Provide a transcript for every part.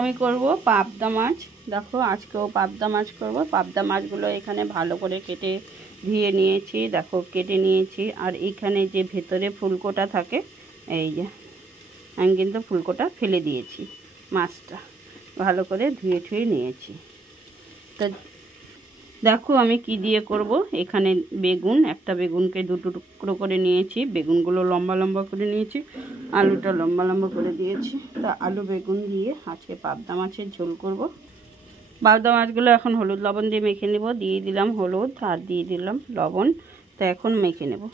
আমি করব পাবদা মাছ। দেখো আজকেও পাবদা মাছ করব। পাবদা মাছগুলো এখানে ভালো করে কেটে ধুয়ে নিয়েছি। দেখো কেটে নিয়েছি। আর এইখানে যে ভেতরে ফুলকোটা থাকে, এই যে আমি কিন্তু ফুলকোটা ফেলে দিয়েছি। মাছটা ভালো করে ধুয়ে নিয়েছি। তো দেখো আমি কি দিয়ে করব। এখানে বেগুন, একটা বেগুনকে দুটো টুকরো করে নিয়েছি। বেগুনগুলো লম্বা লম্বা করে নিয়েছি, আলুটা লম্বা লম্বা করে দিয়েছি। তা আলু বেগুন দিয়ে আজকে পাবদা মাছের ঝোল করব। পাবদা মাছগুলো এখন হলুদ লবণ দিয়ে মেখে নেব। দিয়ে দিলাম হলুদ আর দিয়ে দিলাম লবণ। তা এখন মেখে নেব।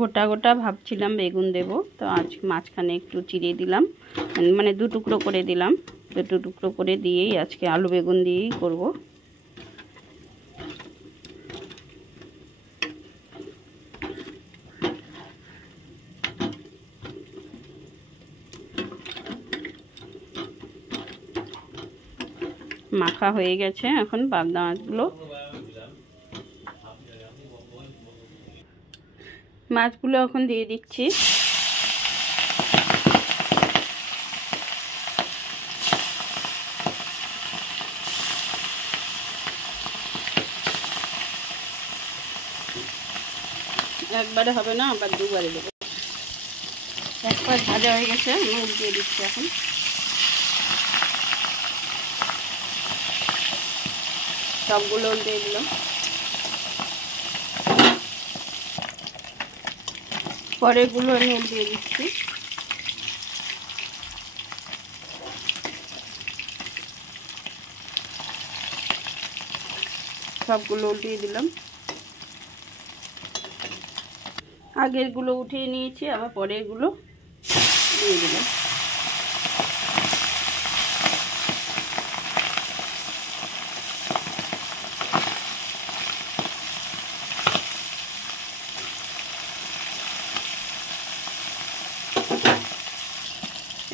গোটা গোটা ভাবছিলাম বেগুন দেব, তো আজ মাঝখানে একটু চিড়ে দিলাম, মানে দু টুকরো করে দিলাম। দুটো টুকরো করে দিয়েই আজকে আলু বেগুন দিয়েই করব। মাখা হয়ে গেছে। এখন পাবদা মাছগুলো এখন দিয়ে দিচ্ছি। একবারে হবে না, আবার দুবারে দেবো। একবার ভাজা হয়ে গেছে, আমি উল্টিয়ে দিচ্ছি। এখন সবগুলো উল্টিয়ে দিলাম। পরেরগুলো আমি উল্টিয়ে দিচ্ছি। সবগুলো উল্টিয়ে দিলাম। আগেরগুলো উঠিয়ে নিয়েছি, আবার পরেরগুলো দিয়ে দিলাম।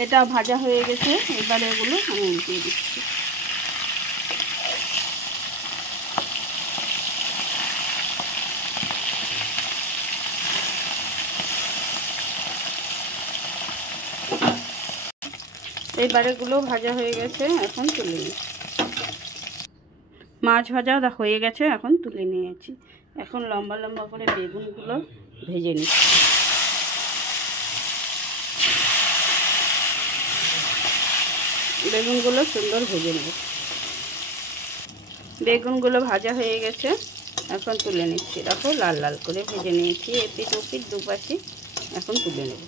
এটা ভাজা হয়ে গেছে। এবারে এগুলো আমি উল্টিয়ে দিচ্ছি। এইবারেগুলো ভাজা হয়ে গেছে, এখন তুলে নিই। মাছ ভাজা হয়ে গেছে, এখন তুলে নিয়েছি। এখন লম্বা লম্বা করে বেগুনগুলো ভেজে নিচ্ছি। বেগুনগুলো সুন্দর ভেজে নেব। বেগুনগুলো ভাজা হয়ে গেছে, এখন তুলে নিচ্ছি। দেখো লাল লাল করে ভেজে নিয়েছি এপিঠ ওপিঠ দুপাশে। এখন তুলে নেব।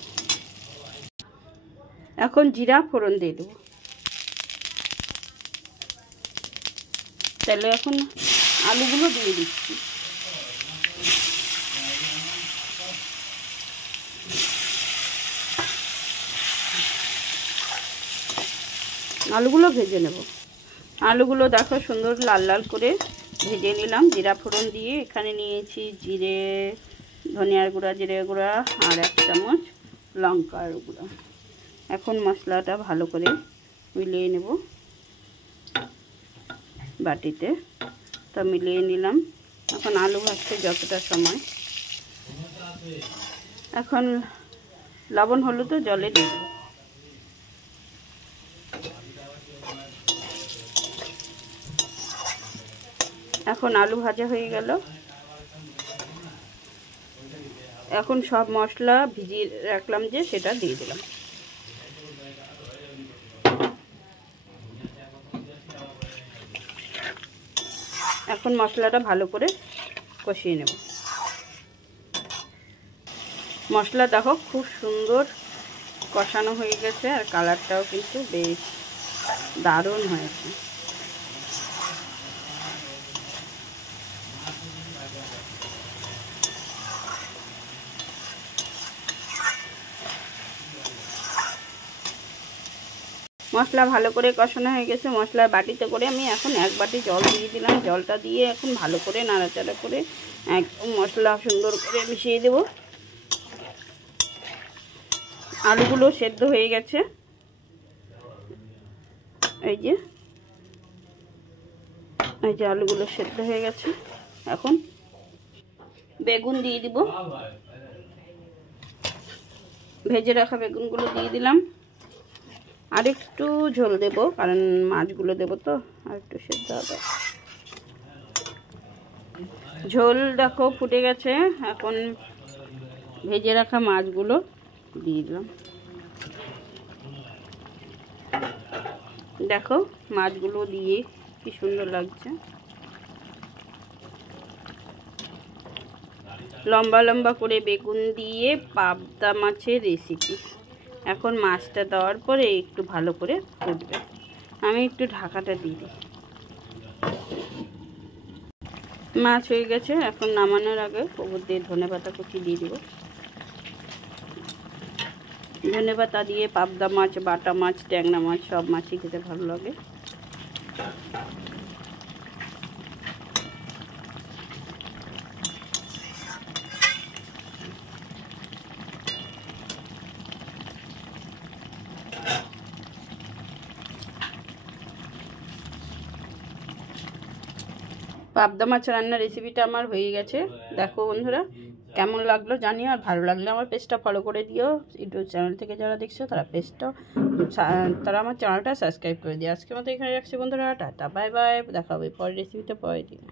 এখন জিরা ফোড়ন দিয়ে দেবো। তাহলে এখন আলুগুলো দিয়ে দিচ্ছি। আলুগুলো ভেজে নেব। আলুগুলো দেখো সুন্দর লাল লাল করে ভেজে নিলাম জিরা ফোড়ন দিয়ে। এখানে নিয়েছি জিরে, ধনিয়ার গুঁড়া, জিরে গুঁড়া আর 1 চামচ লঙ্কার গুঁড়া। এখন মশলাটা ভালো করে মিলিয়ে নেব বাটিতে। তা মিলিয়ে নিলাম। এখন আলু ভাজতে যতটা সময়, এখন লবণ হলুদও জলে দিয়ে দেব। এখন আলু ভাজা হয়ে গেল। এখন সব মশলা ভিজিয়ে রাখলাম যে সেটা দিয়ে দিলাম। এখন মশলাটা ভালো করে কষিয়ে নেব। মশলা দেখো খুব সুন্দর কষানো হয়ে গেছে, আর কালারটাও কিন্তু বেশ দারুণ হয়েছে। মশলা ভালো করে কষানো হয়ে গেছে। মশলার বাটিতে করে আমি এখন 1 বাটি জল দিয়ে দিলাম। জলটা দিয়ে এখন ভালো করে নাড়াচাড়া করে একদম মশলা সুন্দর করে মিশিয়ে দেব। আলুগুলো সেদ্ধ হয়ে গেছে। এই যে আলুগুলো সেদ্ধ হয়ে গেছে। এখন বেগুন দিয়ে দিব, ভেজে রাখা বেগুনগুলো দিয়ে দিলাম। আর একটু ঝোল দেব, কারণ মাছগুলো দেব তো, আর একটু সেদ্ধ হবে। ঝোল দেখো ফুটে গেছে। এখন ভেজে রাখা মাছগুলো দিয়ে দিলাম। দেখো মাছগুলো দিয়ে কি সুন্দর লাগছে। লম্বা লম্বা করে বেগুন দিয়ে পাবদা মাছের রেসিপি। এখন মাছটা দেওয়ার পরে একটু ভালো করে ফুটবে। আমি একটু ঢাকাটা দিয়ে দিই। মাছ হয়ে গেছে। এখন নামানোর আগে ওপর দিয়ে ধনেপাতা কুচি দিয়ে দিব। ধনেপাতা দিয়ে পাবদা মাছ, বাটা মাছ, ট্যাংরা মাছ সব মাছই খেতে ভালো লাগে। পাবদা মাছ রান্নার রেসিপিটা আমার হয়ে গেছে। দেখো বন্ধুরা কেমন লাগলো জানিও, আর ভালো লাগলে আমার পেজটা ফলো করে দিও। ইউটিউব চ্যানেল থেকে যারা দেখছো তারা আমার চ্যানেলটা সাবস্ক্রাইব করে দিও। আজকের মতো এখানে রাখছি বন্ধুরা, টাটা বাই বাই। দেখা হবে পরের রেসিপিটা পরের দিন।